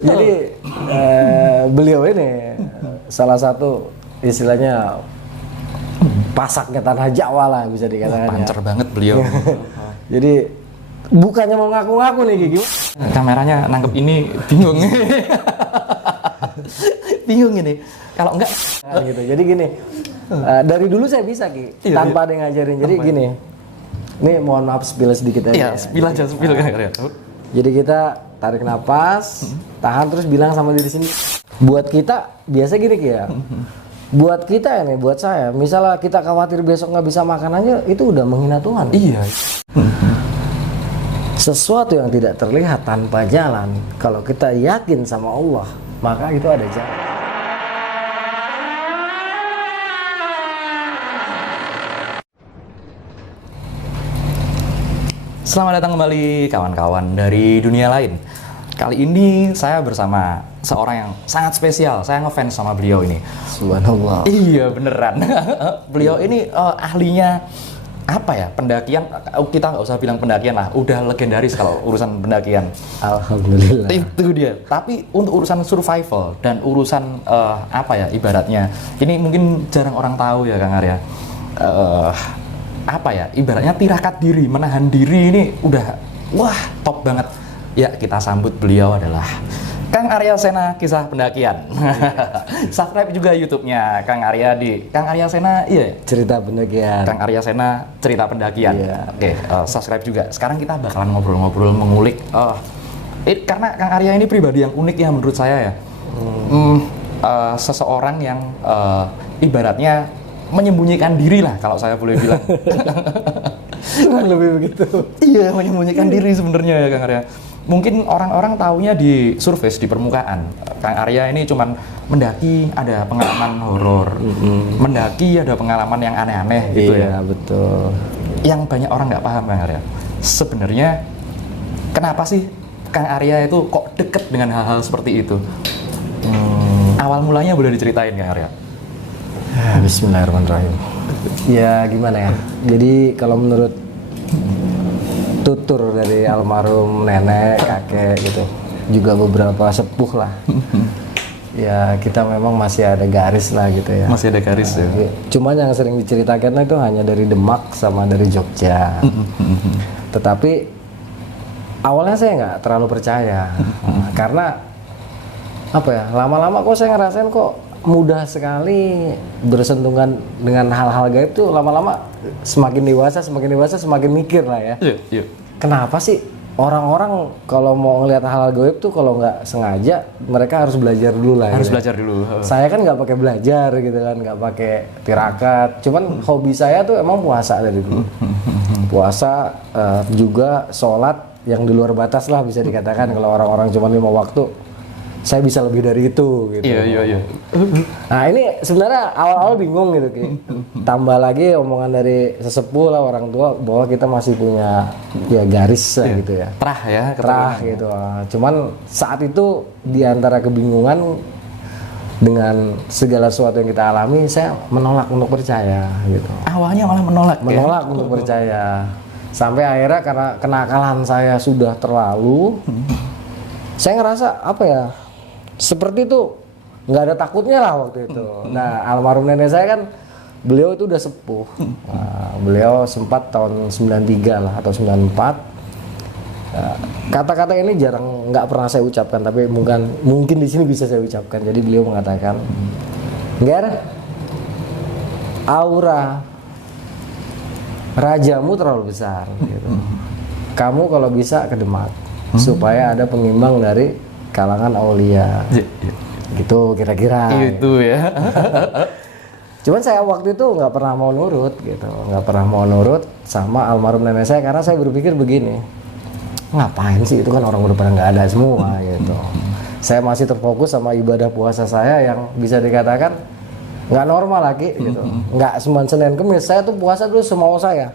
Jadi beliau ini salah satu istilahnya pasaknya tanah Jawa lah bisa dikatakan. Pancer banget beliau. Jadi bukannya mau ngaku-ngaku nih Ki. Kameranya nangkep ini bingung. Bingung ini. Kalau enggak gitu. Jadi gini. Dari dulu saya bisa Ki, tanpa ada yang ngajarin. Jadi gini. Ini mohon maaf spill sedikit aja. Iya, spill aja, spill kan. Jadi kita tarik napas, tahan terus bilang sama diri sendiri. Buat kita biasa gini Ki ya. Buat kita ini, buat saya, misalnya kita khawatir besok nggak bisa makan aja, itu udah menghina Tuhan. Iya. Sesuatu yang tidak terlihat tanpa jalan, kalau kita yakin sama Allah, maka itu ada jalan. Selamat datang kembali kawan-kawan dari dunia lain. Kali ini saya bersama seorang yang sangat spesial. Saya ngefans sama beliau ini. Subhanallah. Iya beneran. Beliau ini ahlinya apa ya, pendakian. Kita nggak usah bilang pendakian lah, udah legendaris kalau urusan pendakian. Alhamdulillah. Itu dia. Tapi untuk urusan survival dan urusan apa ya ibaratnya, ini mungkin jarang orang tahu ya Kang Arya. Apa ya, ibaratnya tirakat diri, menahan diri ini udah wah top banget. Ya, kita sambut beliau adalah Kang Arya Sena Kisah Pendakian. Subscribe juga YouTube-nya Kang Arya di Kang Arya Sena, iya. Cerita pendakian. Kang Arya Sena Cerita Pendakian. Iya. Oke, subscribe juga. Sekarang kita bakalan ngobrol-ngobrol mengulik. Karena Kang Arya ini pribadi yang unik ya menurut saya ya. Seseorang yang ibaratnya menyembunyikan diri lah kalau saya boleh bilang. Lebih begitu. Iya, menyembunyikan diri sebenarnya ya Kang Arya. Mungkin orang-orang taunya di surface, di permukaan. Kang Arya ini cuman mendaki ada pengalaman horor, mendaki ada pengalaman yang aneh-aneh gitu iya, ya. Betul. Yang banyak orang nggak paham Kang Arya. Sebenarnya kenapa sih Kang Arya itu kok deket dengan hal-hal seperti itu? Awal mulanya boleh diceritain Kang Arya? Bismillahirrahmanirrahim. Ya gimana ya. Jadi kalau menurut tutur dari almarhum nenek, kakek gitu, juga beberapa sepuh lah. Ya kita memang masih ada garis lah gitu ya. Masih ada garis ya. Cuman yang sering diceritakan itu hanya dari Demak sama dari Jogja. Tetapi awalnya saya nggak terlalu percaya karena apa ya, lama-lama kok saya ngerasain kok mudah sekali bersentuhan dengan hal-hal gaib tuh. Lama-lama semakin dewasa semakin mikir lah ya. Iya. Kenapa sih orang-orang kalau mau ngelihat hal-hal gaib tuh kalau nggak sengaja mereka harus belajar dulu lah. Harus gitu. belajar dulu. Saya kan nggak pakai belajar gitu kan, nggak pakai tirakat. Cuman hobi saya tuh emang puasa dari dulu. Puasa juga sholat yang di luar batas lah bisa dikatakan. Kalau orang-orang cuma 5 waktu, saya bisa lebih dari itu gitu. Iya. Nah ini sebenarnya awal-awal bingung gitu Ki. Tambah lagi omongan dari sesepuh lah, orang tua, bahwa kita masih punya ya garis lah gitu ya. Terah ya. Terah gitu. Cuman saat itu di antara kebingungan dengan segala sesuatu yang kita alami, saya menolak untuk percaya gitu. Awalnya malah menolak untuk percaya. Sampai akhirnya karena kenakalan saya sudah terlalu, saya ngerasa apa ya, seperti itu nggak ada takutnya lah waktu itu. Nah almarhum nenek saya kan beliau itu udah sepuh. Nah, beliau sempat tahun 93 lah atau 94. Kata-kata ini jarang, nggak pernah saya ucapkan, tapi mungkin di sini bisa saya ucapkan. Jadi beliau mengatakan, Ger, aura rajamu terlalu besar. Gitu. Kamu kalau bisa ke Demak supaya ada pengimbang dari kalangan aulia. Gitu kira-kira. Itu ya. Cuman saya waktu itu nggak pernah mau nurut gitu, nggak pernah mau nurut sama almarhum nenek saya karena saya berpikir begini, ngapain sih, itu kan orang udah pada nggak ada semua gitu. Saya masih terfokus sama ibadah puasa saya yang bisa dikatakan nggak normal lagi gitu, nggak cuma Senin Kemis. Saya tuh puasa dulu semau saya.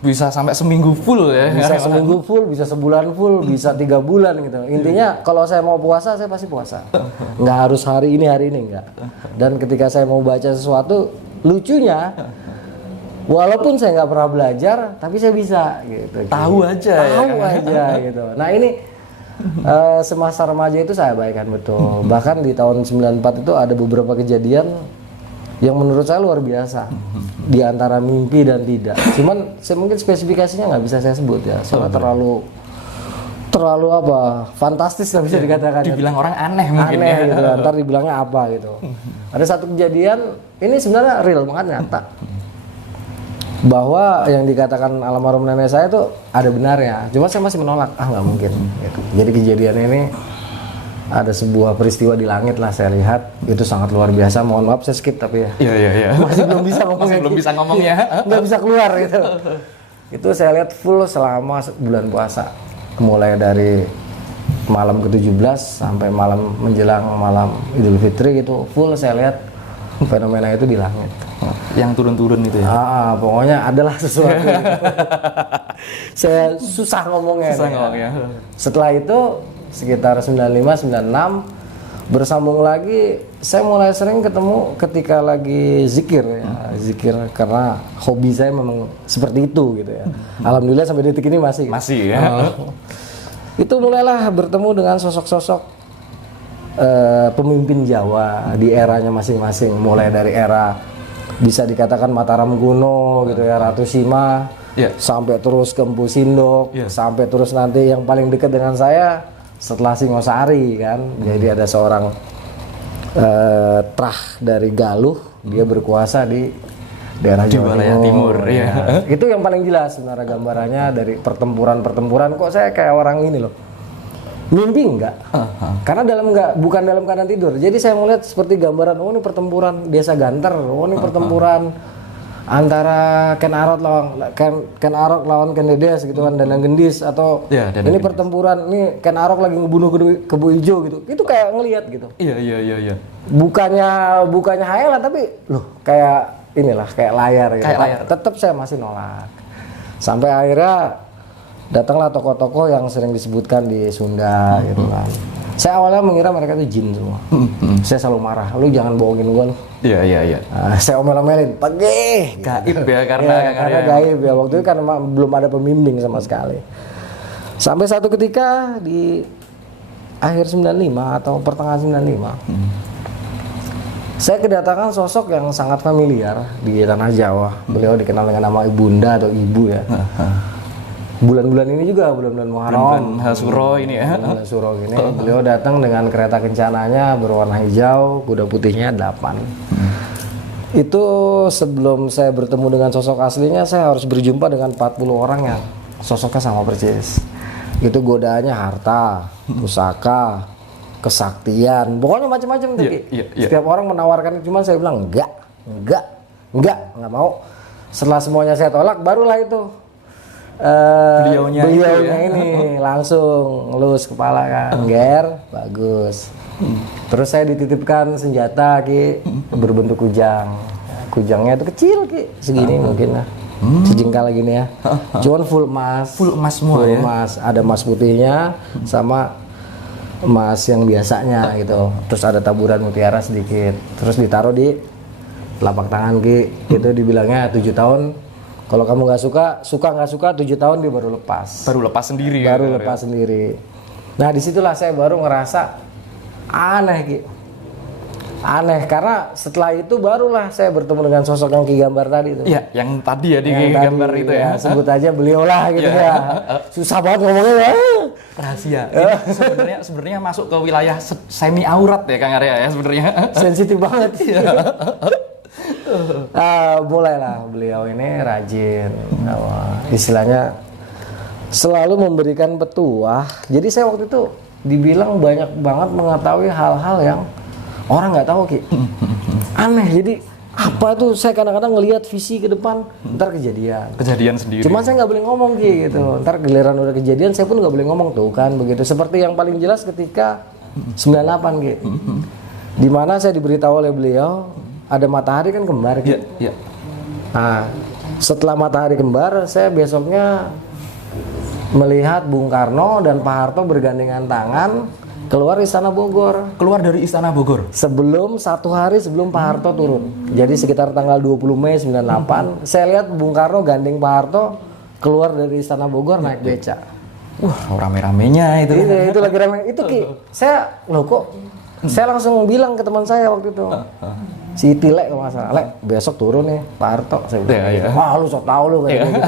Bisa sampai seminggu full ya. Bisa seminggu full, bisa sebulan full, bisa 3 bulan gitu. Intinya kalau saya mau puasa, saya pasti puasa. Nggak harus hari ini enggak. Dan ketika saya mau baca sesuatu, lucunya walaupun saya nggak pernah belajar, tapi saya bisa gitu. Tahu aja gitu. Gitu. Nah ini semasa remaja itu saya abaikan betul. Bahkan di tahun 94 itu ada beberapa kejadian yang menurut saya luar biasa di antara mimpi dan tidak. Cuman mungkin spesifikasinya nggak bisa saya sebut ya, soalnya terlalu apa, fantastis lah bisa dikatakan. Dibilang orang aneh mungkin aneh ya. gitu, ntar dibilangnya apa gitu. Ada satu kejadian, ini sebenarnya real, makanya nyata, bahwa yang dikatakan almarhum nenek saya itu ada benarnya. Cuma saya masih menolak, nggak mungkin gitu. Jadi kejadian ini ada sebuah peristiwa di langit lah, saya lihat itu sangat luar biasa. Mohon maaf saya skip tapi ya. Iya. Masih belum bisa ngomong. Masih belum bisa ngomong ya. Nggak bisa keluar gitu. Itu saya lihat full selama bulan puasa. Mulai dari malam ke-17 sampai malam menjelang malam Idul Fitri gitu, full saya lihat fenomena itu di langit. Yang turun-turun itu ya. Pokoknya adalah sesuatu. Gitu. Saya susah ngomongnya. Setelah itu sekitar 95, 96 bersambung lagi, saya mulai sering ketemu ketika lagi zikir ya. Zikir karena hobi saya memang seperti itu gitu ya. Alhamdulillah sampai detik ini masih ya. Itu mulailah bertemu dengan sosok-sosok pemimpin Jawa di eranya masing-masing, mulai dari era bisa dikatakan Mataram kuno gitu ya, Ratu Sima, sampai terus ke Empu Sindok, sampai terus nanti yang paling dekat dengan saya setelah Singosari kan. Jadi ada seorang trah dari Galuh, dia berkuasa di daerah Jawa Timur. Ya. Itu yang paling jelas sebenarnya gambarannya dari pertempuran. Kok saya kayak orang ini loh, mimpi enggak? Karena bukan dalam keadaan tidur. Jadi saya melihat seperti gambaran, oh ini pertempuran desa Ganter, oh ini pertempuran antara Ken Arok lawan Ken Dedes gitu kan, Danang Gendis, atau ini pertempuran, ini Ken Arok lagi ngebunuh Kebo Ijo gitu. Itu kayak ngelihat gitu. Iya. Bukannya hayalan, tapi loh kayak inilah, kayak layar gitu. Tetap saya masih nolak. Sampai akhirnya datanglah tokoh-tokoh yang sering disebutkan di Sunda gitu kan. Saya awalnya mengira mereka itu jin semua. Saya selalu marah, lu jangan bohongin gua lu. Iya. Saya omel-omelin, pergi. Gaib ya, karena gaib ya. Waktu itu kan belum ada pembimbing sama sekali. Sampai satu ketika di akhir 95 atau pertengahan 95, saya kedatangan sosok yang sangat familiar di tanah Jawa. Beliau dikenal dengan nama Ibunda atau Ibu ya. Bulan-bulan ini juga, bulan-bulan Muharram, bulan Hasuro ini ya. Bulan Hasuro ini, beliau datang dengan kereta kencananya berwarna hijau, kuda putihnya 8. Itu sebelum saya bertemu dengan sosok aslinya, saya harus berjumpa dengan 40 orang yang sosoknya sama persis. Itu godaannya harta, pusaka, kesaktian, pokoknya macam-macam tuh. Setiap orang menawarkan, cuma saya bilang enggak mau. Setelah semuanya saya tolak, barulah itu beliaunya ini langsung ngelus kepala kan, ger, bagus. Terus saya dititipkan senjata berbentuk kujang. Kujangnya itu kecil segini mungkin lah, sejengkal gini ya. Cuman full emas semua. Full emas, ada emas putihnya sama emas yang biasanya gitu. Terus ada taburan mutiara sedikit. Terus ditaruh di telapak tangan itu dibilangnya 7 tahun. Kalau kamu nggak suka 7 tahun dia baru lepas. Baru lepas sendiri. Sendiri. Nah disitulah saya baru ngerasa aneh aneh karena setelah itu barulah saya bertemu dengan sosok yang Ki Gambar tadi itu. Iya, yang tadi ya di Ki Gambar itu ya. Sebut aja beliau lah gitu ya. Susah banget ngomongnya ya. Rahasia. Ini sebenarnya masuk ke wilayah semi aurat ya Kang Arya ya sebenarnya. Sensitif banget. Mulailah beliau ini rajin, istilahnya selalu memberikan petuah. Jadi saya waktu itu dibilang banyak banget mengetahui hal-hal yang orang nggak tahu aneh. Jadi apa tuh, saya kadang-kadang ngelihat visi ke depan, ntar kejadian sendiri. Cuman saya nggak boleh ngomong gitu. Ntar giliran udah kejadian saya pun nggak boleh ngomong tuh kan begitu. Seperti yang paling jelas ketika 98 di mana saya diberitahu oleh beliau ada matahari kan kembar Nah, setelah matahari kembar, saya besoknya melihat Bung Karno dan Pak Harto bergandengan tangan keluar Istana Bogor. Keluar dari Istana Bogor? Satu hari sebelum Pak Harto turun. Jadi sekitar tanggal 20 Mei 98, saya lihat Bung Karno gandeng Pak Harto keluar dari Istana Bogor naik beca. Wah, rame-ramenya itu. Itu lagi rame. Itu Ki, saya loh kok saya langsung bilang ke teman saya waktu itu. Si Tilek kalau nggak salah, Lek, besok turun nih Pak Harto. Saya bilang, wah lu sok tahu lu kayak gitu.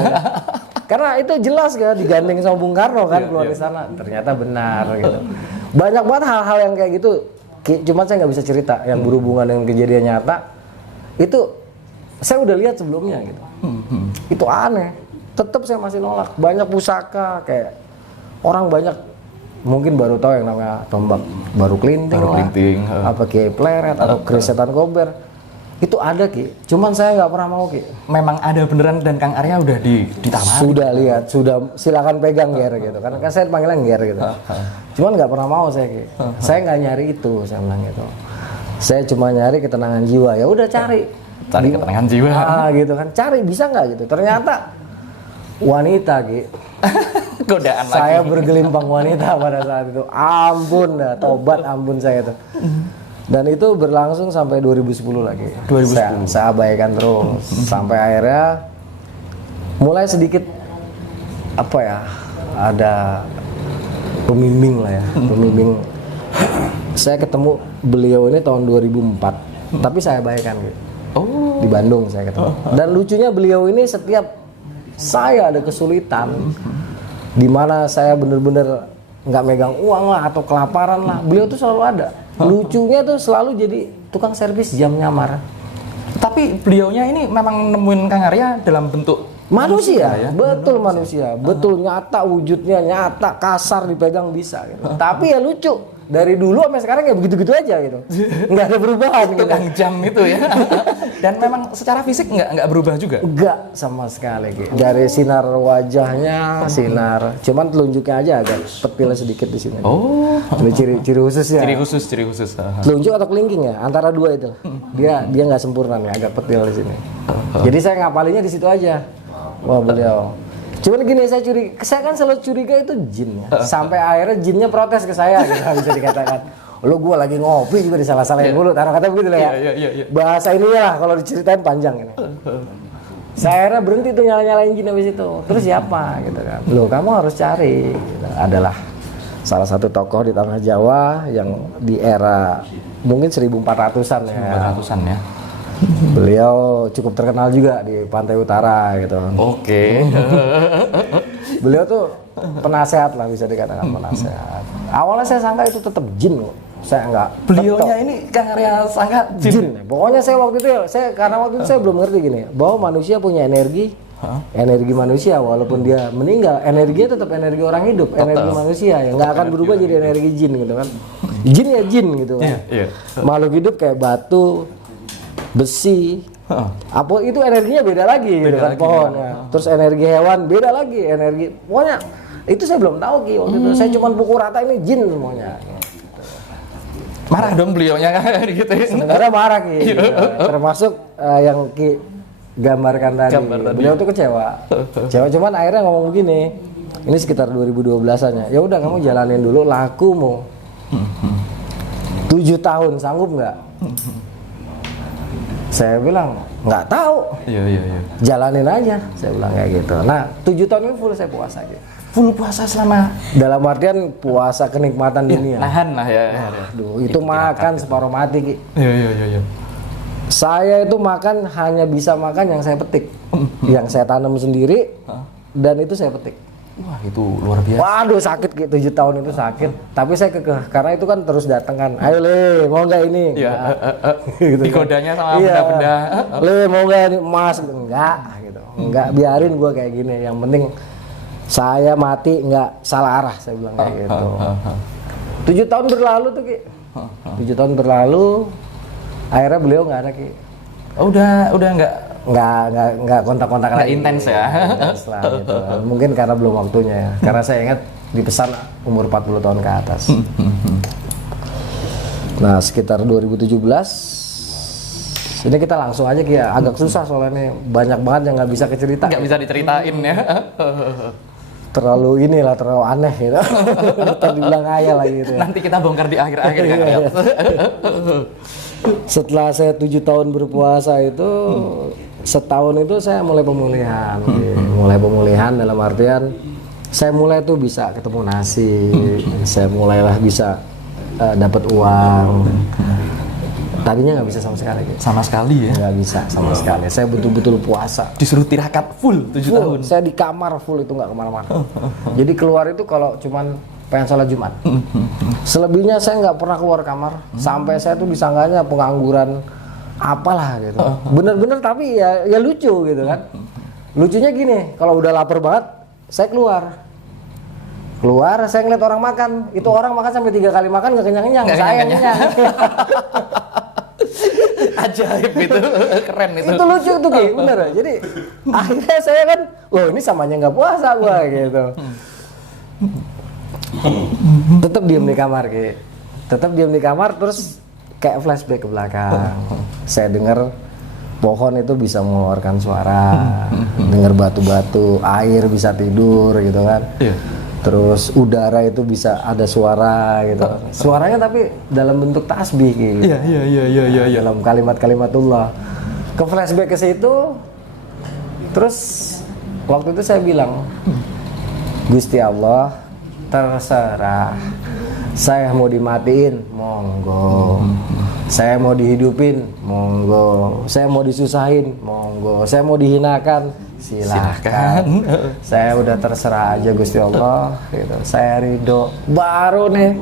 Karena itu jelas kan digandeng sama Bung Karno kan keluar di sana. Ternyata benar gitu. Banyak banget hal-hal yang kayak gitu. Cuma saya nggak bisa cerita yang berhubungan dengan kejadian nyata. Itu saya udah lihat sebelumnya gitu. Itu aneh. Tetap saya masih nolak. Banyak pusaka kayak orang banyak mungkin baru tahu yang namanya tombak baru kelinting lah, apa Kiai Pleret atau Kris Setan Kober. Itu ada Ki, cuman saya nggak pernah mau Ki. Memang ada beneran dan Kang Arya udah ditawari. Sudah lihat, sudah silakan pegang Ger gitu kan saya panggilnya Ger gitu. Cuman nggak pernah mau saya Ki. Saya nggak nyari itu, saya bilang gitu. Saya cuma nyari ketenangan jiwa. Ya udah cari ketenangan jiwa. Gitu kan, cari bisa nggak gitu. Ternyata wanita Ki. Godaan lagi. Saya bergelimpang wanita pada saat itu. Ampun dah, tobat ampun saya itu. Dan itu berlangsung sampai 2010 lagi. 2010. Saya abaikan terus sampai akhirnya mulai sedikit apa ya? Ada pembimbing lah ya, pembimbing. Saya ketemu beliau ini tahun 2004. Tapi saya abaikan gitu. Di Bandung saya ketemu. Dan lucunya beliau ini setiap saya ada kesulitan di mana saya bener-bener nggak megang uang lah atau kelaparan lah, beliau tuh selalu ada. Lucunya tuh selalu jadi tukang servis jam nyamar. Tapi beliaunya ini memang nemuin Kang Arya dalam bentuk manusia ya? Betul manusia, betul nyata wujudnya, nyata kasar dipegang bisa gitu. Tapi ya lucu. Dari dulu sampai sekarang ya begitu-gitu aja gitu. Nggak ada perubahan gitu. Tukang jam itu ya. Dan memang secara fisik nggak berubah juga? Nggak sama sekali gitu. Dari sinar wajahnya, cuman telunjuknya aja agak petil sedikit di sini. Ini ciri khususnya. Ciri khusus. Telunjuk atau kelingking ya, antara dua itu. Dia nggak sempurna nih, agak petil di sini. Jadi saya ngapalinnya di situ aja. Wah beliau. Cuman gini saya kan selalu curiga itu jin ya. Sampai akhirnya jinnya protes ke saya gitu bisa dikatakan. Lo gue lagi ngopi juga disalah-salahin mulu, taruh kata begitu lah ya. Bahasa ininya lah kalau diceritain panjang ini. Saya akhirnya berhenti tuh nyalain jin habis itu. Terus siapa gitu kan. Lo kamu harus cari. Gitu. Adalah salah satu tokoh di tanah Jawa yang di era mungkin 1400-an ya. 1400-an ya. Beliau cukup terkenal juga di Pantai Utara gitu. Oke. Beliau tuh penasehat lah, bisa dikatakan penasehat. Awalnya saya sangka itu tetap jin kok. Saya enggak. Beliaunya ini Kang Arya sangka jin. Pokoknya saya waktu itu karena waktu itu saya belum ngerti gini, bahwa manusia punya energi. Energi manusia walaupun dia meninggal, energinya tetap energi orang hidup, energi manusia yang nggak akan berubah jadi energi jin gitu kan. Jin ya jin gitu kan. Makhluk hidup kayak batu, besi, apa itu energinya beda lagi gitu kan, pohon ya. Terus energi hewan beda lagi, energi pokoknya itu saya belum tahu Ki waktu itu. Saya cuma pukul rata ini jin semuanya. Marah dong beliaunya kan gitu. Sebenarnya marah Ki. Gitu. Termasuk yang Ki gambarkan tadi. Beliau tuh kecewa. Cuman akhirnya ngomong begini. Ini sekitar 2012-an ya. Ya udah kamu jalanin dulu lakumu. 7 tahun sanggup nggak? Saya bilang nggak tahu. Iya. Jalanin aja. Saya bilang kayak gitu. Nah 7 tahun ini full saya puasa gitu. Full puasa selama dalam artian puasa kenikmatan dunia. Nahan lah ya. Aduh, itu makan separuh mati Ki. Iya. Saya itu makan hanya bisa makan yang saya petik, yang saya tanam sendiri, dan itu saya petik. Wah itu luar biasa. Waduh sakit Ki, 7 tahun itu sakit. Tapi saya kekeh karena itu kan terus datang kan. Ayo Le, mau nggak ini? Iya. Gitu, digodanya sama benda-benda. Le, mau nggak ini emas? Enggak, gitu. Enggak, biarin gua kayak gini. Yang penting saya mati nggak salah arah, saya bilang kayak gitu. 7 tahun berlalu tuh Ki. 7 tahun berlalu, akhirnya beliau nggak ada Ki. Udah nggak kontak-kontak lagi. Intens ya. Intens lah, gitu. Mungkin karena belum waktunya ya. Karena saya ingat dipesan umur 40 tahun ke atas. Nah sekitar 2017 ini kita langsung aja Ki ya. Agak susah soalnya nih banyak banget yang nggak bisa kecerita. Nggak bisa diceritain ya. Terlalu aneh gitu. Tadi bilang ayah lagi gitu. Nanti kita bongkar di akhir-akhir ya. Setelah saya 7 tahun berpuasa itu, setahun itu saya mulai pemulihan. Mulai pemulihan dalam artian saya mulai tuh bisa ketemu nasi, saya mulailah bisa dapat uang. Tadinya nggak bisa sama sekali gitu. Sama sekali ya? Nggak bisa sama sekali. Saya betul-betul puasa. Disuruh tirakat full 7 tahun? Saya di kamar full, itu nggak kemana-mana. Jadi keluar itu kalau cuman pengen sholat Jumat. Selebihnya saya nggak pernah keluar kamar. Sampai saya tuh disangkanya pengangguran apalah gitu. Bener-bener tapi ya lucu gitu kan. Lucunya gini, kalau udah lapar banget, saya keluar, saya ngeliat orang makan. Itu orang makan sampai 3 kali makan nggak kenyang-kenyang. Saya kenyang. Ajaib itu, keren itu. Itu lucu tuh Ki, bener. Jadi akhirnya saya kan, wah ini samanya nggak puasa gua gitu. Tetap diem di kamar Ki, tetap diem di kamar, terus kayak flashback ke belakang. Saya dengar pohon itu bisa mengeluarkan suara, dengar batu-batu, air bisa tidur gitu kan. Terus udara itu bisa ada suara gitu. Suaranya tapi dalam bentuk tasbih gitu. Iya. Dalam kalimat-kalimatullah. Ke flashback ke situ. Terus waktu itu saya bilang, Gusti Allah, terserah. Saya mau dimatiin, monggo. Saya mau dihidupin, monggo. Saya mau disusahin, monggo. Saya mau dihinakan, silahkan. Saya udah terserah aja Gusti Allah gitu. Saya ridho. Baru nih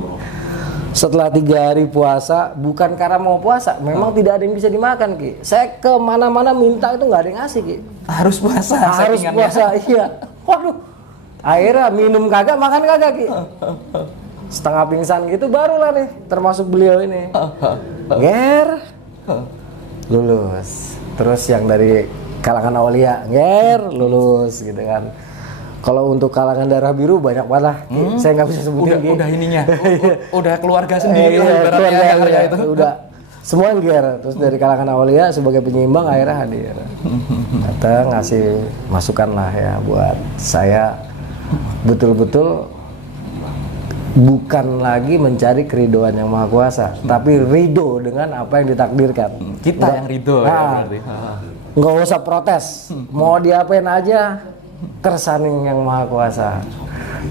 setelah 3 hari puasa, bukan karena mau puasa, memang tidak ada yang bisa dimakan Ki. Saya kemana-mana minta itu nggak ada yang ngasih Ki. Harus puasa. Harus puasa, iya. Waduh, akhirnya minum kagak, makan kagak Ki. Setengah pingsan gitu barulah nih, termasuk beliau ini. Nger, lulus. Terus yang dari kalangan aulia, nger, lulus gitu kan. Kalau untuk kalangan darah biru banyak banget lah. Saya nggak bisa sebutin. Udah ininya, udah keluarga sendiri lah keluarga itu. Udah semua nger. Terus dari kalangan aulia sebagai penyeimbang akhirnya hadir. Datang ngasih masukan lah ya buat saya betul-betul bukan lagi mencari keridoan yang maha kuasa, tapi ridho dengan apa yang ditakdirkan. Kita yang ridho ya berarti. Nggak usah protes, mau diapain aja, kersaning yang maha kuasa.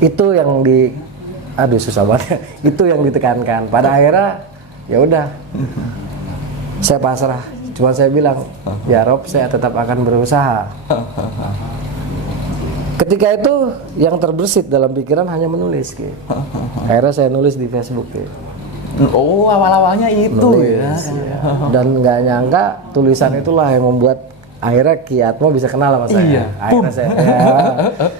Itu yang susah banget. Itu yang ditekankan. Pada akhirnya ya udah, saya pasrah. Cuma saya bilang, ya Rob, saya tetap akan berusaha. Ketika itu yang terbersit dalam pikiran hanya menulis Ki. Akhirnya saya nulis di Facebook Ki. Oh, awal-awalnya itu nulis, ya. Dan nggak nyangka tulisan itulah yang membuat akhirnya Ki Atmo bisa kenal sama saya. Iya.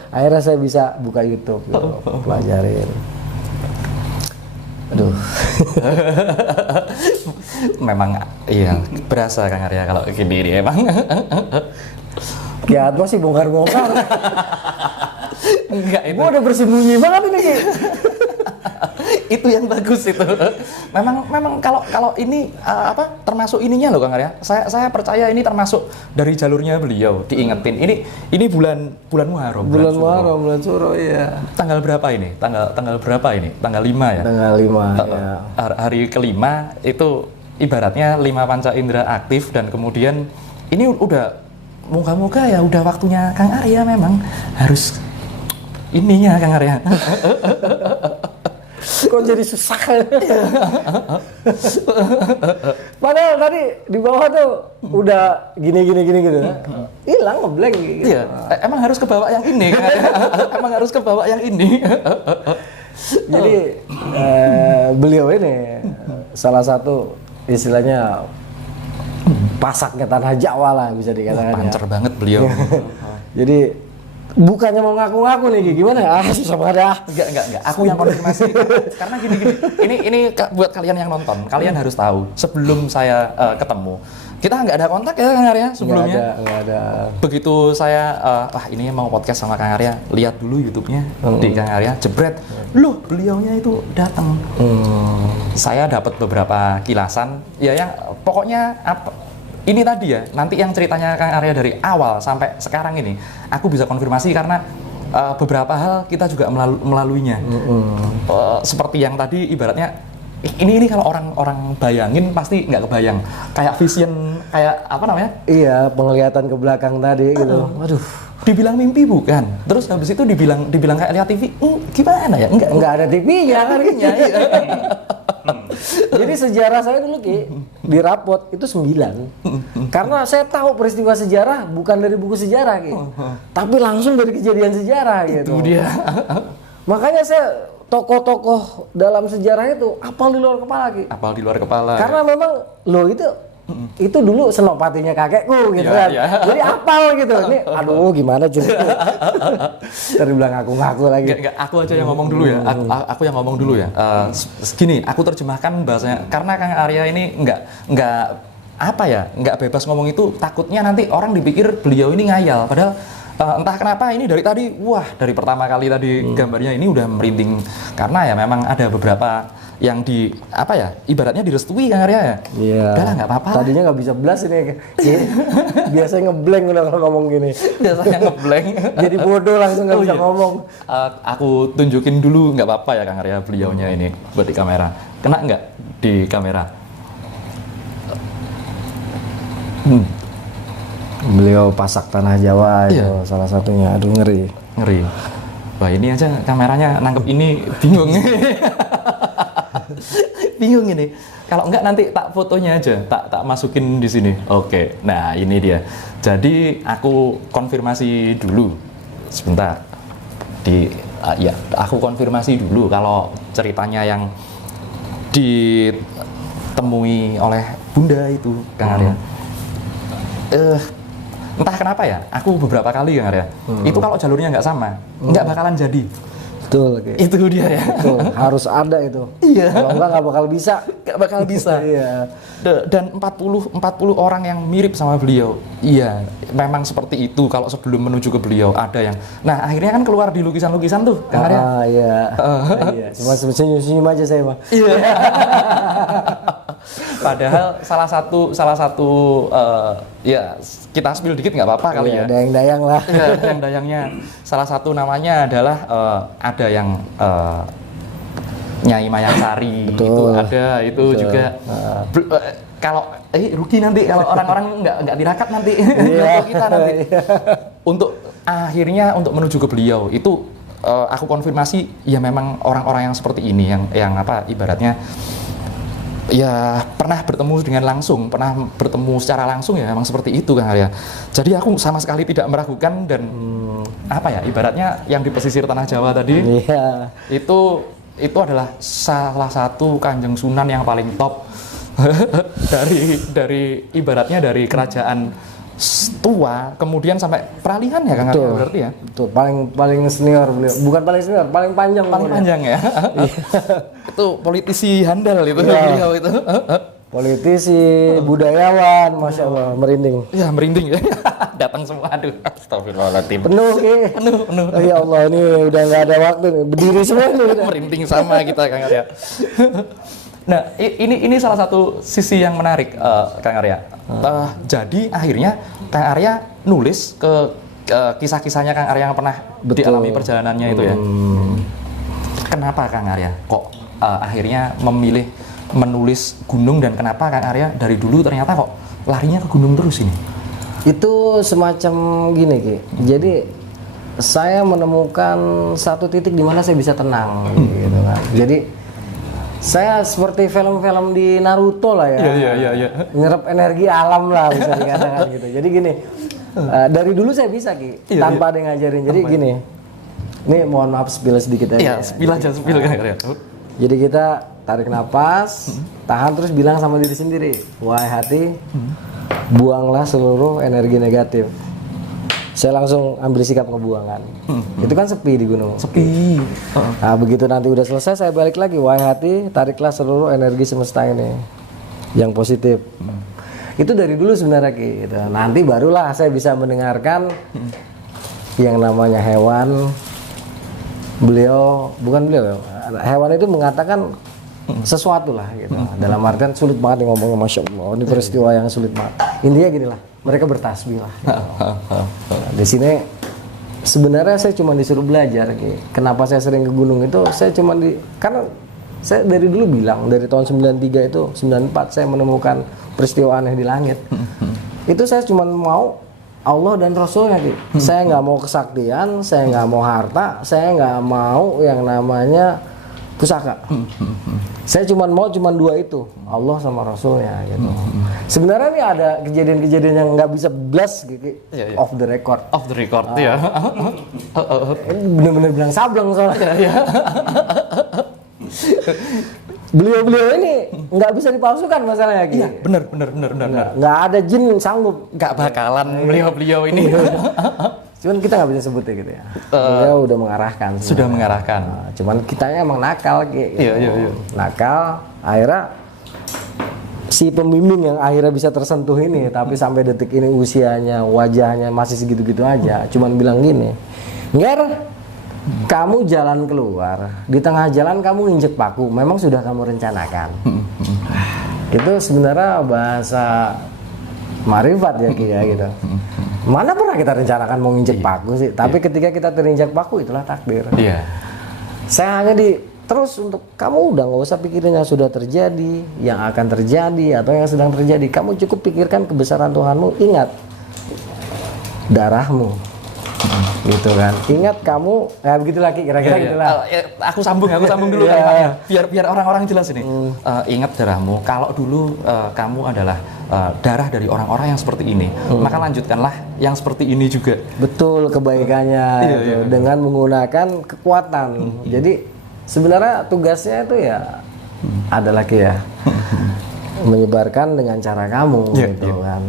Akhirnya saya bisa buka YouTube gitu, pelajarin. Aduh. Memang iya berasa Kang Arya kalau gini ini emang. Ki Atmo sih bongkar-bongkar. Enggak itu. Gua udah bersembunyi banget ini Ki. Itu yang bagus itu. Memang kalau ini termasuk ininya loh Kang Arya. Saya percaya ini termasuk dari jalurnya beliau diingetin. Ini bulan Muharram. Bulan Muharram, bulan Suro ya. Tanggal berapa ini? Tanggal berapa ini? Tanggal 5 ya? Tanggal 5 ya. Hari kelima itu ibaratnya 5 panca indera aktif dan kemudian ini udah moga-moga ya udah waktunya Kang Arya memang harus ininya Kang Arya. Kok jadi susah? Padahal tadi di bawah tuh udah gini gitu. Hilang ngeblank gitu. Iya, emang harus kebawa yang ini Kang Arya. Emang harus kebawa yang ini. Jadi beliau ini salah satu istilahnya pasaknya tanah Jawa lah bisa dikatakan. Pancer banget beliau. Jadi bukannya mau ngaku-ngaku nih gimana? Susah banget ya. Enggak. Aku yang konfirmasi karena gini. Ini buat kalian yang nonton, kalian harus tahu sebelum saya ketemu. Kita nggak ada kontak ya Kang Arya sebelumnya. Nggak ada. Begitu saya ini mau podcast sama Kang Arya, lihat dulu YouTube-nya di Kang Arya, jebret. Loh, beliaunya itu datang. Saya dapat beberapa kilasan. Ya yang pokoknya ini tadi ya, nanti yang ceritanya Kang Arya dari awal sampai sekarang ini, aku bisa konfirmasi karena beberapa hal kita juga melaluinya. Seperti yang tadi ibaratnya, ini kalau orang bayangin pasti nggak kebayang. Kayak vision, kayak apa namanya? Iya, penglihatan ke belakang tadi gitu. Waduh, dibilang mimpi bukan. Terus habis itu dibilang kayak lihat TV, gimana ya? Enggak ada TV-nya kan. Iya. Jadi sejarah saya dulu Ki di rapot itu 9. Karena saya tahu peristiwa sejarah bukan dari buku sejarah Ki. Tapi langsung dari kejadian sejarah gitu. Itu dia. Makanya saya tokoh-tokoh dalam sejarah itu apal di luar kepala Ki. Apal di luar kepala. Karena memang lo itu dulu senopatinya kakekku gitu kan. Jadi apal gitu. Ini aduh gimana cerita. Terus bilang ngaku-ngaku lagi. Enggak, aku aja yang ngomong dulu ya. Aku yang ngomong dulu ya. Gini, aku terjemahkan bahasanya karena Kang Arya ini enggak apa ya? Enggak bebas ngomong itu, takutnya nanti orang dipikir beliau ini ngayal. Padahal entah kenapa ini dari tadi, dari pertama kali tadi gambarnya ini udah merinding karena ya memang ada beberapa yang ibaratnya direstui Kang Arya ya. Iya. Udah lah, nggak apa-apa. Tadinya nggak bisa belas ini. Biasanya ngeblank udah kalau ngomong gini. Biasanya ngeblank. Jadi bodoh langsung nggak bisa ngomong. Aku tunjukin dulu, nggak apa-apa ya Kang Arya beliaunya ini buat di kamera. Kena nggak di kamera? Beliau pasak tanah Jawa itu salah satunya. Aduh ngeri. Wah ini aja kameranya nangkep ini bingung. Bingung ini. Kalau enggak nanti tak fotonya aja, tak masukin di sini. Oke. Nah, ini dia. Jadi aku konfirmasi dulu. Sebentar. Aku konfirmasi dulu kalau ceritanya yang ditemui oleh Bunda itu, Kang Arya. Entah kenapa ya, aku beberapa kali Kang Arya. Itu kalau jalurnya nggak sama, nggak bakalan jadi. Betul, okay. Itu dia ya. Betul, harus ada itu. Iya. Kalau nggak bakal bisa. Nggak bakal bisa. Iya. Dan 40 orang yang mirip sama beliau. Iya, memang seperti itu kalau sebelum menuju ke beliau ada yang. Nah, akhirnya kan keluar di lukisan-lukisan tuh, Kang Arya. Iya. Iya. Cuma senyum-senyum aja saya mah. Iya. Padahal salah satu ya kita spill dikit nggak apa-apa kali ya. Dayang-dayang lah. Dayang-dayangnya. Salah satu namanya adalah ada yang Nyai Mayang Sari. Itu ada, itu betul. Juga. Kalau rugi nanti kalau orang-orang nggak dirakap nanti. Untuk kita nanti. Untuk akhirnya untuk menuju ke beliau itu aku konfirmasi ya memang orang-orang yang seperti ini yang ibaratnya. Ya pernah bertemu secara langsung ya memang seperti itu Kang Arya. Jadi aku sama sekali tidak meragukan dan ibaratnya yang di pesisir tanah Jawa tadi itu adalah salah satu Kanjeng Sunan yang paling top dari ibaratnya dari kerajaan tua kemudian sampai peralihan ya Kang Arya berarti ya. Betul, paling senior beliau. Bukan paling senior, paling panjang. Paling panjang ya. Itu politisi handal itu beliau itu. Politisi, budayawan, Masya Allah, merinding. Ya merinding ya. Datang semua, aduh, astagfirullahaladzim. Penuh. Oh, ya Allah, ini udah nggak ada waktu nih, berdiri semua nih. Merinding sama kita Kang Arya. Nah, ini salah satu sisi yang menarik, Kang Arya. Jadi akhirnya Kang Arya nulis ke kisah-kisahnya Kang Arya yang pernah dialami perjalanannya itu ya. Kenapa Kang Arya kok akhirnya memilih menulis gunung dan kenapa Kang Arya dari dulu ternyata kok larinya ke gunung terus ini? Itu semacam gini Ki. Jadi saya menemukan satu titik di mana saya bisa tenang gitu kan. Jadi saya seperti film-film di Naruto lah ya. Iya. Nyerap energi alam lah bisa dikatakan gitu. Jadi gini, dari dulu saya bisa Ki, tanpa ada yang ngajarin. Jadi gini, ini mohon maaf spill sedikit aja. Iya, spill aja, spill kan. Jadi kita tarik napas, tahan terus bilang sama diri sendiri, wahai hati, buanglah seluruh energi negatif. Saya langsung ambil sikap ngebuangan. Itu kan sepi di gunung. Sepi. Nah begitu nanti udah selesai saya balik lagi, wahai hati, tariklah seluruh energi semesta ini yang positif. Itu dari dulu sebenarnya gitu. Nanti barulah saya bisa mendengarkan yang namanya hewan. Bukan beliau, hewan itu mengatakan sesuatu lah gitu. Dalam artian sulit banget ngomongnya, Masya Allah, ini peristiwa yang sulit banget. Intinya gini lah, mereka bertasbih lah gitu. Nah, di sini sebenarnya saya cuma disuruh belajar gitu. Kenapa saya sering ke gunung itu, karena saya dari dulu bilang, dari tahun 93 itu, 94 saya menemukan peristiwa aneh di langit. Itu saya cuma mau Allah dan Rasulnya Ki. Saya nggak mau kesaktian, saya nggak mau harta, saya nggak mau yang namanya pusaka. Saya cuman dua itu, Allah sama Rasulnya gitu. Sebenarnya nih ada kejadian-kejadian yang nggak bisa blast gitu, off the record. Off the record ya. Bener-bener bilang sableng soalnya. Beliau ini nggak bisa dipalsukan masalahnya gitu. Iya, benar. Nggak ada jin yang sanggup. Nggak bakalan beliau ini. Cuman kita nggak bisa sebut gitu ya. Beliau udah mengarahkan. Sudah mengarahkan. Nah, cuman kitanya emang nakal gitu. Iya. Nakal, akhirnya si pembimbing yang akhirnya bisa tersentuh ini, tapi sampai detik ini usianya, wajahnya masih segitu-gitu aja. Cuman bilang gini, Nger, kamu jalan keluar, di tengah jalan kamu injek paku, memang sudah kamu rencanakan. Itu sebenarnya bahasa marifat ya Ki ya gitu. Mana pernah kita rencanakan mau injek paku sih, tapi ketika kita terinjak paku itulah takdir. Iya. Saya hanya terus untuk kamu udah nggak usah pikirin yang sudah terjadi, yang akan terjadi atau yang sedang terjadi. Kamu cukup pikirkan kebesaran Tuhanmu. Ingat darahmu. Gitu kan, ingat kamu begitu lagi kira-kira gitulah. Aku sambung dulu biar orang-orang jelas ini. Ingat darahmu, kalau dulu kamu adalah darah dari orang-orang yang seperti ini, maka lanjutkanlah yang seperti ini juga. Betul, kebaikannya dengan menggunakan kekuatan. Jadi sebenarnya tugasnya itu ya ada lagi ya. Menyebarkan dengan cara kamu gitu kan,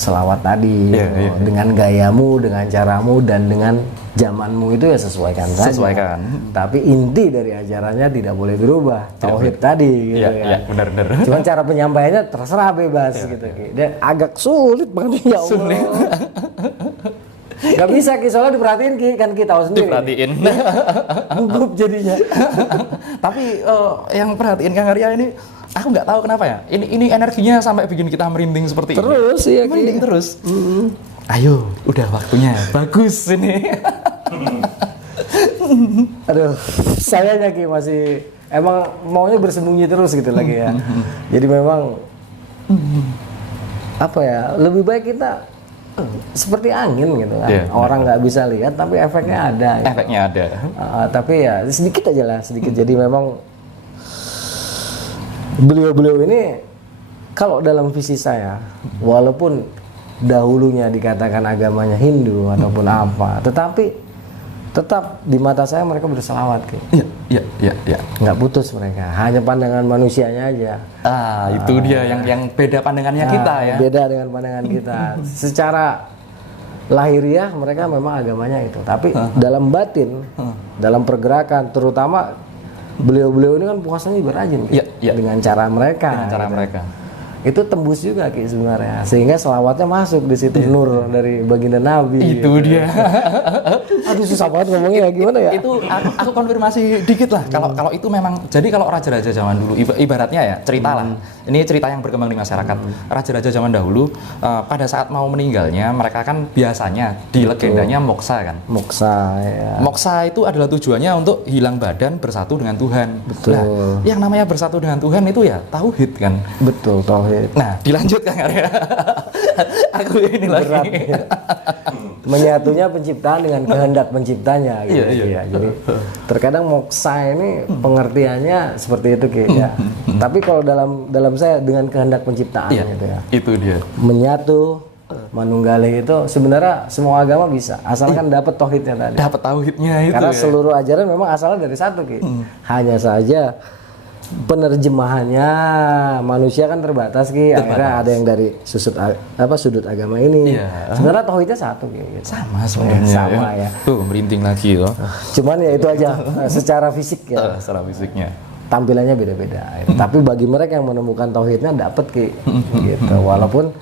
selawat tadi dengan gayamu, dengan caramu dan dengan zamanmu itu ya sesuaikan saja. Tapi inti dari ajarannya tidak boleh berubah, tauhid tadi gitu ya. Benar. Cuman cara penyampaiannya terserah bebas gitu. Dan agak sulit banget ya Allah. Gak bisa Ki, soalnya diperhatiin Ki, kan kita tahu sendiri. Diperhatiin. Gugup jadinya. Tapi yang perhatiin Kang Arya ini, aku nggak tahu kenapa ya. Ini energinya sampai bikin kita merinding seperti ini. Terus ya Ki. Merinding terus. Ayo, udah waktunya. Bagus ini. Aduh, sayangnya Ki masih emang maunya bersembunyi terus gitu lagi ya. Jadi memang apa ya, lebih baik kita seperti angin gitu kan. Orang nggak bisa lihat tapi efeknya ada. Gitu. Efeknya ada. Tapi ya sedikit aja lah, sedikit. Jadi memang beliau ini kalau dalam visi saya, walaupun dahulunya dikatakan agamanya Hindu ataupun apa, tetapi tetap di mata saya mereka berselawat Ki. Iya. Nggak putus mereka, hanya pandangan manusianya aja. Itu dia yang beda pandangannya kita ya. Beda dengan pandangan kita. Secara lahiriah mereka memang agamanya itu, tapi dalam batin, dalam pergerakan, terutama beliau ini kan puasanya juga rajin dengan cara mereka. Dengan cara mereka. Itu tembus juga Ki sebenarnya, sehingga selawatnya masuk di situ, nur dari baginda Nabi. Itu gitu. Dia. Aduh susah banget ngomongnya ya, gimana ya? Itu aku konfirmasi dikit lah. Kalau itu memang, jadi kalau raja-raja zaman dulu, ibaratnya ya cerita lah. Ini cerita yang berkembang di masyarakat. Raja-raja zaman dahulu pada saat mau meninggalnya, mereka kan biasanya di legendanya moksa kan. Moksa ya. Moksa itu adalah tujuannya untuk hilang badan, bersatu dengan Tuhan. Betul. Nah, yang namanya bersatu dengan Tuhan itu ya tauhid kan. Betul, tauhid. Nah, dilanjutkan ya. Aku ini lagi. Berat, ya. Menyatunya penciptaan dengan kehendak penciptanya gitu. Iya. Jadi terkadang moksa ini pengertiannya seperti itu Ki ya. Tapi kalau dalam saya dengan kehendak penciptaan gitu ya. Itu dia. Menyatu, manunggali itu sebenarnya semua agama bisa, asalkan dapat tauhidnya tadi. Dapat tauhidnya itu. Karena seluruh ajaran memang asalnya dari satu Ki. Hanya saja penerjemahannya manusia kan terbatas Ki. Akhirnya ada yang dari sudut agama ini. Sebenarnya tauhidnya satu Ki. Sama sebenarnya. Sama ya. Tuh merinding lagi loh. Cuman ya itu aja secara fisik ya. Secara fisiknya. Tampilannya beda-beda. Tapi bagi mereka yang menemukan tauhidnya dapat Ki. Gitu. Walaupun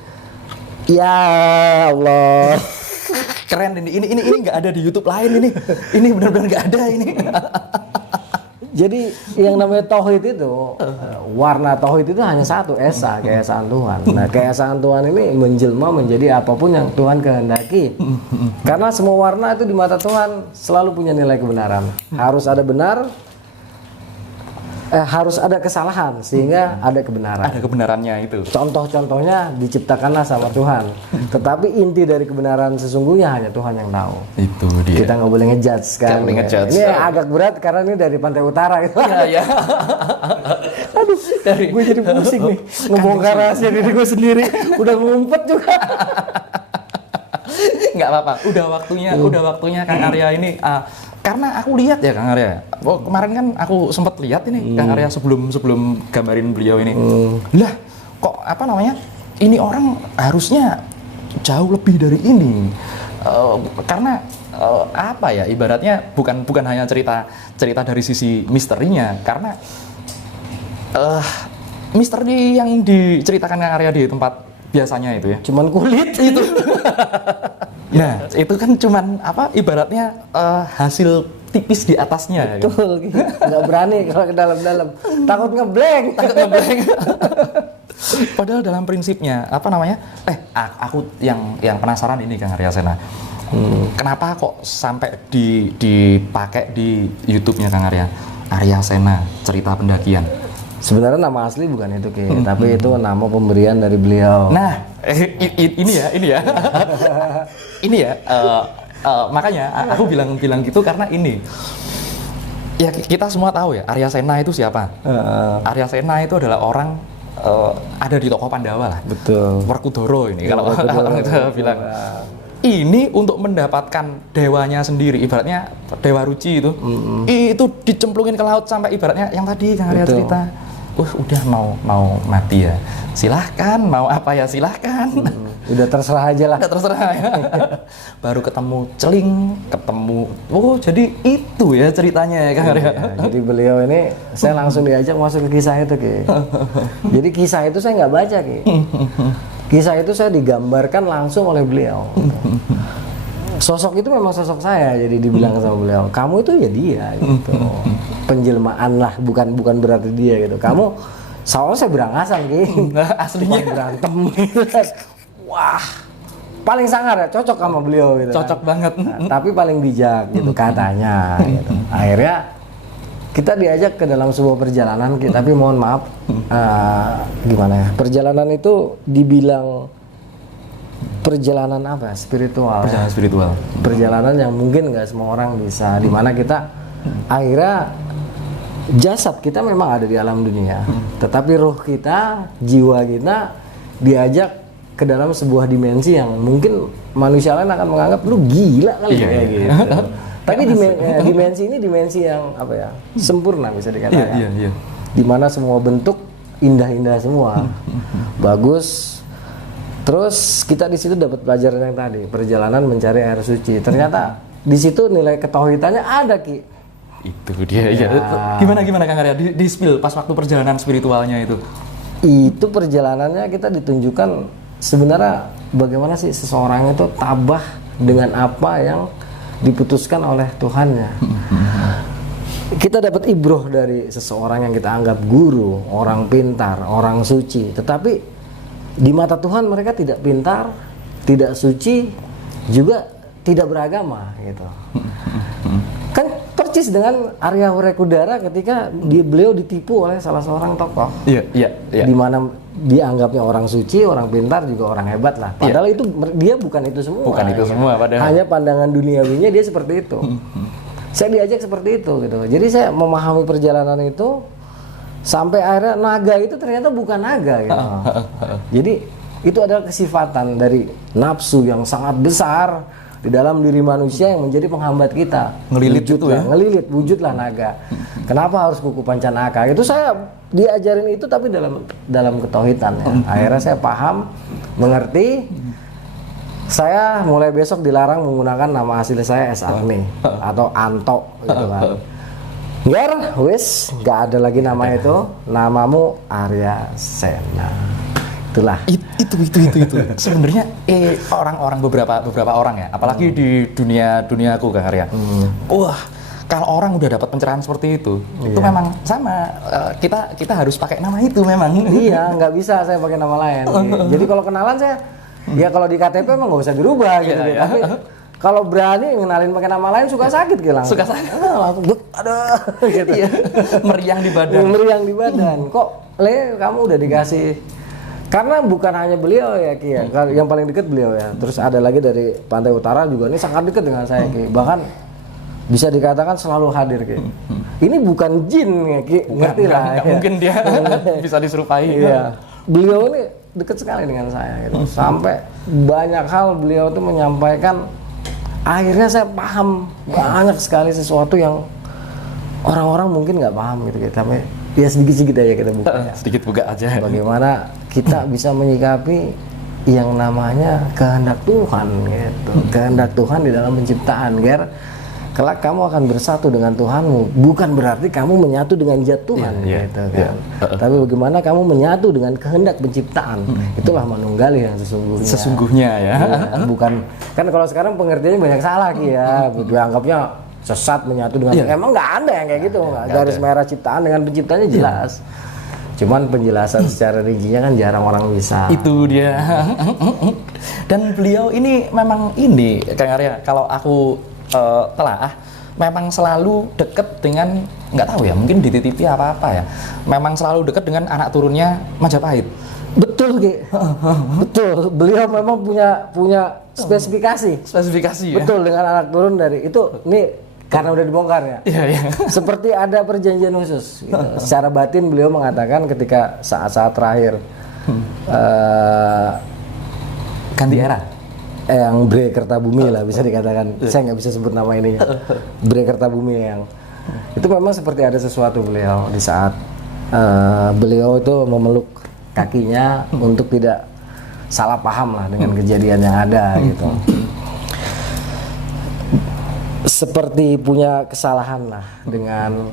ya Allah. Keren ini nggak ada di YouTube lain ini. Ini benar-benar nggak ada ini. Jadi yang namanya tauhid itu warna tauhid itu hanya satu, esa, keesaan Tuhan. Nah, keesaan Tuhan ini menjelma menjadi apapun yang Tuhan kehendaki. Karena semua warna itu di mata Tuhan selalu punya nilai kebenaran. Harus ada benar, harus ada kesalahan sehingga ada kebenaran. Ada kebenarannya itu. Contoh-contohnya diciptakanlah sama Tuhan. Tetapi inti dari kebenaran sesungguhnya hanya Tuhan yang tahu. Itu dia. Kita nggak boleh ngejudge kan. Nggak boleh ngejudge. Ini agak berat karena ini dari Pantai Utara gitu. Iya. Aduh, gue jadi pusing nih ngebongkar rahasia diri gue sendiri. Udah ngumpet juga. Nggak apa-apa. Udah waktunya Kang Arya ini. Karena aku lihat ya Kang Arya. Kemarin kan aku sempat lihat ini Kang Arya sebelum gambarin beliau ini. Lah, kok apa namanya? Ini orang harusnya jauh lebih dari ini. Karena apa ya? Ibaratnya bukan hanya cerita dari sisi misterinya, karena misteri yang diceritakan Kang Arya di tempat biasanya itu ya. Cuman kulit itu. Nah, itu kan cuman apa? Ibaratnya hasil tipis di atasnya. Betul. Gitu. Nggak berani kalau ke dalam-dalam. Takut ngeblank. Padahal dalam prinsipnya apa namanya? Aku yang penasaran ini Kang Arya Sena. Kenapa kok sampai dipakai di YouTube-nya Kang Arya? Arya Sena, cerita pendakian. Sebenarnya nama asli bukan itu Ki, tapi itu nama pemberian dari beliau. Nah, ini ya. Makanya aku bilang gitu karena ini. Ya kita semua tahu ya, Arya Sena itu siapa? Arya Sena itu adalah orang ada di tokoh Pandawa lah. Betul. Werkudara ini kalau orang itu bilang. Ini untuk mendapatkan dewanya sendiri, ibaratnya Dewa Ruci itu, itu dicemplungin ke laut sampai ibaratnya yang tadi Kang Arya cerita. Udah mau mati ya, silahkan, mau apa ya silahkan. Udah terserah aja lah. Udah terserah ya. Baru ketemu celing, jadi itu ya ceritanya ya Kang Arya. Jadi beliau ini, saya langsung diajak masuk ke kisah itu Ki. Jadi kisah itu saya nggak baca Ki. Kisah itu saya digambarkan langsung oleh beliau. Sosok itu memang sosok saya, jadi dibilang sama beliau, kamu itu ya dia gitu. Penjelmaan lah, bukan berarti dia gitu. Kamu soalnya saya berangasan Ki. Aslinya berantem gitu. Wah, paling sangar ya, cocok sama beliau gitu. Cocok banget. Tapi paling bijak gitu katanya gitu. Akhirnya kita diajak ke dalam sebuah perjalanan, tapi mohon maaf, gimana ya? Perjalanan itu dibilang perjalanan apa? Spiritual. Perjalanan spiritual. Perjalanan yang mungkin nggak semua orang bisa. Dimana kita akhirnya jasad kita memang ada di alam dunia, tetapi roh kita, jiwa kita diajak ke dalam sebuah dimensi yang mungkin manusia lain akan menganggap lu gila kali ya gitu. Tapi dimensi ini dimensi yang apa ya, sempurna bisa dikatakan. Iya. Dimana semua bentuk indah-indah semua, bagus. Terus kita di situ dapat pelajaran yang tadi, perjalanan mencari air suci. Ternyata di situ nilai ketauhidannya ada Ki. Itu dia ya. Gimana Kang Arya? Di spill pas waktu perjalanan spiritualnya itu. Itu perjalanannya kita ditunjukkan sebenarnya bagaimana sih seseorang itu tabah dengan apa yang diputuskan oleh Tuhannya. Kita dapat ibroh dari seseorang yang kita anggap guru, orang pintar, orang suci. Tetapi di mata Tuhan mereka tidak pintar, tidak suci, juga tidak beragama gitu. Kan percis dengan Arya Werkudara ketika beliau ditipu oleh salah seorang tokoh. Iya. Di mana dianggapnya orang suci, orang pintar, juga orang hebat lah. Padahal itu dia bukan itu semua. Bukan itu semua padahal. Hanya pandangan duniawinya dia seperti itu. Saya diajak seperti itu gitu. Jadi saya memahami perjalanan itu sampai akhirnya naga itu ternyata bukan naga gitu. Jadi itu adalah kesifatan dari nafsu yang sangat besar di dalam diri manusia yang menjadi penghambat kita. Ngelilit itu ya. Ngelilit, wujudlah naga. Kenapa harus kuku pancanaka? Itu saya diajarin itu tapi dalam ketauhidan ya. Akhirnya saya paham, mengerti. Saya mulai besok dilarang menggunakan nama asli saya S. Agni atau Anto gitu kan. Ger, wis, nggak ada lagi nama itu. Namamu Arya Sena. Itulah. Itu. Sebenarnya orang-orang beberapa orang ya, apalagi di duniaku Kang Arya. Wah, kalau orang udah dapat pencerahan seperti itu memang sama. Kita harus pakai nama itu memang. Iya, nggak bisa saya pakai nama lain. Jadi kalau kenalan saya, ya kalau di KTP emang nggak usah dirubah gitu. Tapi kalau berani ngenalin pakai nama lain suka sakit Ki langsung. Suka sakit. Langsung aduh gitu. Iya. Meriang di badan. Meriang di badan. Kok kamu udah dikasih. Karena bukan hanya beliau ya Ki ya, yang paling dekat beliau ya. Terus ada lagi dari Pantai Utara juga, ini sangat dekat dengan saya Ki. Bahkan bisa dikatakan selalu hadir Ki. Ini bukan jin ya Ki, ngerti lah. Nggak mungkin dia bisa diserupai. Iya. Beliau ini dekat sekali dengan saya gitu. Sampai banyak hal beliau tuh menyampaikan, akhirnya saya paham banyak sekali sesuatu yang orang-orang mungkin nggak paham gitu. Tapi ya sedikit-sedikit aja kita buka ya. Sedikit buka aja. Bagaimana kita bisa menyikapi yang namanya kehendak Tuhan gitu. Kehendak Tuhan di dalam penciptaan, Ger. Kelak kamu akan bersatu dengan Tuhanmu, bukan berarti kamu menyatu dengan zat Tuhan gitu kan. Tapi bagaimana kamu menyatu dengan kehendak penciptaan. Itulah manunggali yang sesungguhnya. Sesungguhnya ya. Bukan kan kalau sekarang pengertiannya banyak salah Ki ya. Dianggapnya sesat menyatu dengan emang nggak ada yang kayak gitu. Garis merah ciptaan dengan penciptanya jelas. Cuman penjelasan secara rincinya kan jarang orang bisa. Itu dia. Dan beliau ini memang ini Kang Arya, kalau aku telaah memang selalu dekat dengan, nggak tahu ya, mungkin dititipi apa-apa ya. Memang selalu dekat dengan anak turunnya Majapahit. Betul Ki. Betul. Beliau memang punya spesifikasi. Ya. Betul, dengan anak turun dari itu. Ini karena udah dibongkar ya. Iya. Seperti ada perjanjian khusus. Gitu. Secara batin beliau mengatakan ketika saat-saat terakhir ganti era. Yang Bre Kertabumi lah bisa dikatakan. Saya nggak bisa sebut nama ininya. Bre Kertabumi yang itu memang seperti ada sesuatu beliau di saat beliau itu memeluk kakinya untuk tidak salah paham lah dengan kejadian yang ada gitu. Seperti punya kesalahan lah dengan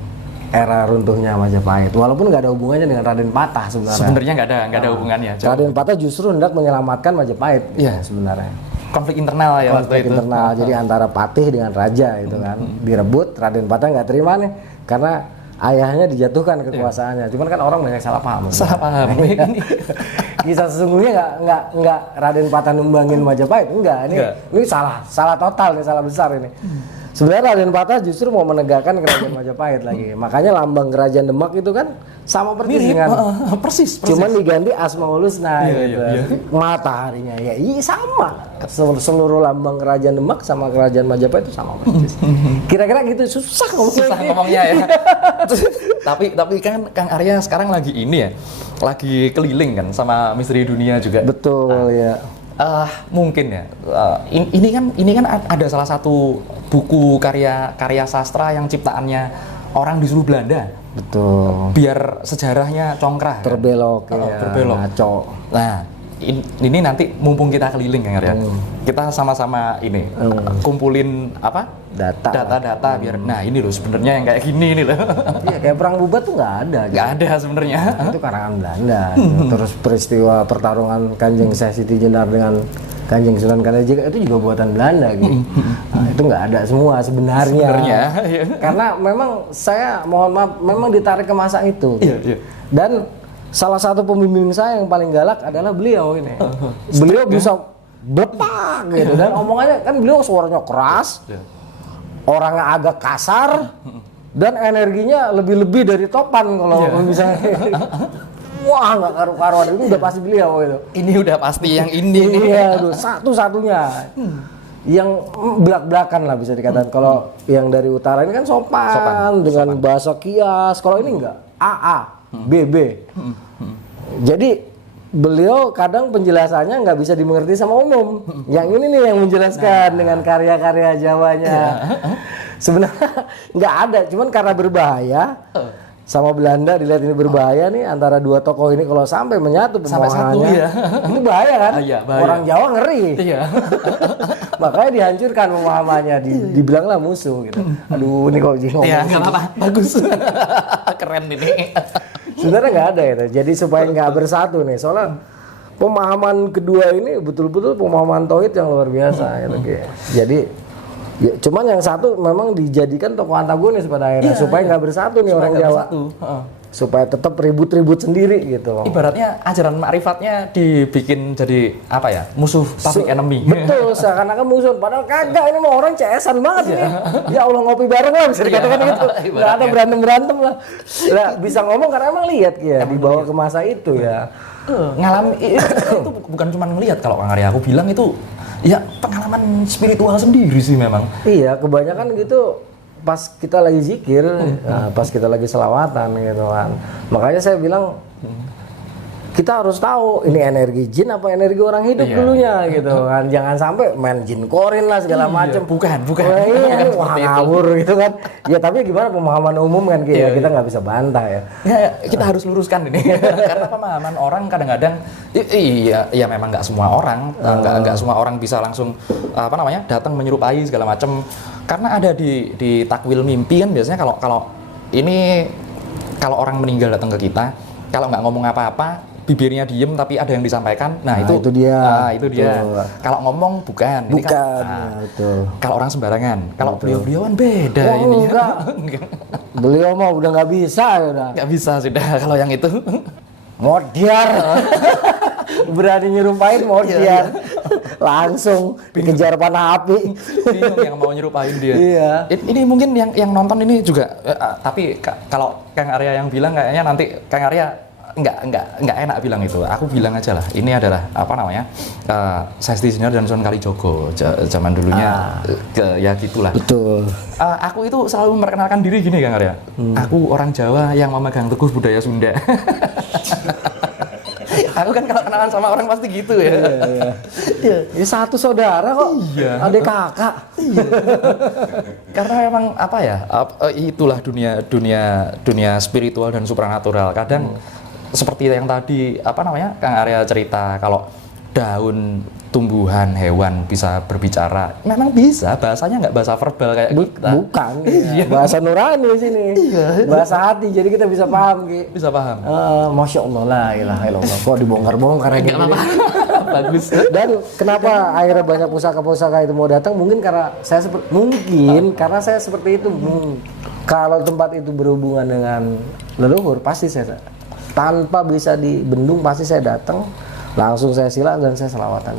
era runtuhnya Majapahit. Walaupun nggak ada hubungannya dengan Raden Patah sebenarnya. Sebenarnya nggak ada hubungannya. Raden Patah justru hendak menyelamatkan Majapahit. Iya sebenarnya. Konflik internal ya waktu itu. Internal. Jadi antara patih dengan raja itu kan direbut. Raden Patah nggak terima nih karena ayahnya dijatuhkan kekuasaannya. Cuman kan orang banyak salah paham. Salah paham. Kisah sesungguhnya nggak Raden Patah numbangin Majapahit. Enggak. Ini salah total nih, salah besar ini. Sebenarnya Raden Patah justru mau menegakkan kerajaan Majapahit lagi. Makanya lambang kerajaan Demak itu kan sama persis dengan persis. Cuman diganti Asmaul Husna gitu. Mataharinya ya sama. Seluruh lambang kerajaan Demak sama kerajaan Majapahit itu sama persis. Kira-kira gitu susah ngomongnya ya. tapi kan Kang Arya sekarang lagi ini ya. Lagi keliling kan sama Misteri Dunia juga. Betul ya. Mungkin ya. Ini kan ada salah satu buku karya sastra yang ciptaannya orang di seluruh Belanda. Betul. Biar sejarahnya congkrah. Berbelok kan? Berbelok. Ngaco. Nah, ini nanti mumpung kita keliling Kang Arya. Kita sama-sama ini kumpulin apa? Data biar ini loh sebenarnya yang kayak gini ini loh. Iya, kayak perang Bubat tuh nggak ada. Nggak ada sebenarnya. Itu karangan Belanda. Terus peristiwa pertarungan Kanjeng Syekh Siti Jenar dengan Kanjeng Sunan Kalijaga itu juga buatan Belanda gitu. Nah, itu nggak ada semua sebenarnya. Karena memang saya mohon maaf memang ditarik ke masa itu. Iya. Dan salah satu pembimbing saya yang paling galak adalah beliau ini. Beliau bisa blepak gitu dan omongannya kan beliau suaranya keras. Orangnya agak kasar dan energinya lebih dari Topan kalau misalnya. Wah nggak karu-karuan, itu udah pasti beliau itu. Ini udah pasti yang ini. Iya, satu-satunya. Yang belak-belakan lah bisa dikatakan. Kalau yang dari utara ini kan sopan. Dengan bahasa kias. Kalau ini enggak, AA, BB. Jadi beliau kadang penjelasannya nggak bisa dimengerti sama umum. Yang ini nih yang menjelaskan dengan karya-karya Jawanya. Sebenarnya nggak ada, cuman karena berbahaya sama Belanda dilihat ini berbahaya nih antara dua tokoh ini kalau sampai menyatu pemahamannya itu bahaya kan? Bahaya. Orang Jawa ngeri. Iya. Makanya dihancurkan pemahamannya, dibilanglah musuh gitu. Aduh, ini kok ngomong. Iya, nggak apa-apa, bagus. Keren ini. Sebenarnya nggak ada itu. Jadi supaya nggak bersatu nih, soalnya pemahaman kedua ini betul-betul pemahaman tauhid yang luar biasa gitu. Jadi ya, cuman yang satu memang dijadikan tokoh antagonis pada akhirnya supaya nggak bersatu nih orang Jawa. supaya tetap ribut-ribut sendiri gitu. Ibaratnya ajaran makrifatnya dibikin jadi apa ya, musuh public enemy. Betul, seakan-akan musuh. Padahal kagak, ini mah orang CS-an banget ini. Ya Allah, ngopi bareng lah bisa dikatakan gitu. Nggak ada berantem-berantem lah. Nah, bisa ngomong karena emang lihat ya, dibawa ke masa itu ya. Ngalami itu bukan cuma ngelihat, kalau Kang Arya aku bilang itu ya pengalaman spiritual sendiri sih memang. Iya, kebanyakan gitu pas kita lagi zikir, pas kita lagi selawatan gitu kan. Makanya saya bilang kita harus tahu ini energi jin apa energi orang hidup dulunya gitu kan. Jangan sampai main jin korin lah segala macam. Bukan. Wah, iya, wah ngawur gitu kan. Ya tapi gimana pemahaman umum kan kayak kita nggak bisa bantah ya. Kita harus luruskan ini karena pemahaman orang kadang-kadang iya memang nggak semua orang nggak semua orang bisa langsung datang menyerupai segala macam, karena ada di takwil mimpi kan biasanya kalau ini kalau orang meninggal datang ke kita, kalau nggak ngomong apa-apa, bibirnya diem tapi ada yang disampaikan. Itu dia. Kalau ngomong bukan. Ini kan, betul. Kalau orang sembarangan, kalau beliau-beliau kan beda ini. Enggak. Beliau mah udah nggak bisa ya. Nggak bisa sudah kalau yang itu. Modiar. Berani nyerupain modiar. Langsung dikejar panah api. Bingung yang mau nyerupain dia. Iya. Ini mungkin yang nonton ini juga tapi kalau Kang Arya yang bilang kayaknya nanti Kang Arya nggak enak bilang itu. Aku bilang aja lah, ini adalah Sesti Jenar dan Sunan Kalijogo zaman dulunya, ya gitulah. Betul. Aku itu selalu memperkenalkan diri gini Kang Arya. Aku orang Jawa yang memegang teguh budaya Sunda. Aku kan kalau kenalan sama orang pasti gitu ya. Iya. Ya satu saudara kok. Iya. Adik kakak. Iya. Karena memang itulah dunia spiritual dan supranatural. Kadang seperti yang tadi Kang Arya cerita, kalau daun tumbuhan hewan bisa berbicara, memang bisa, bahasanya nggak bahasa verbal kayak kita. Bukan, bahasa nurani di sini. Bahasa hati, jadi kita bisa paham Ki. Bisa paham. Masya Allah, la ilaha illallah. Kok dibongkar-bongkar kayak gini. Bagus. Dan kenapa akhirnya banyak pusaka-pusaka itu mau datang? Mungkin karena saya seperti itu. Kalau tempat itu berhubungan dengan leluhur, pasti saya tanpa bisa dibendung, pasti saya datang, langsung saya silat dan saya selawatan.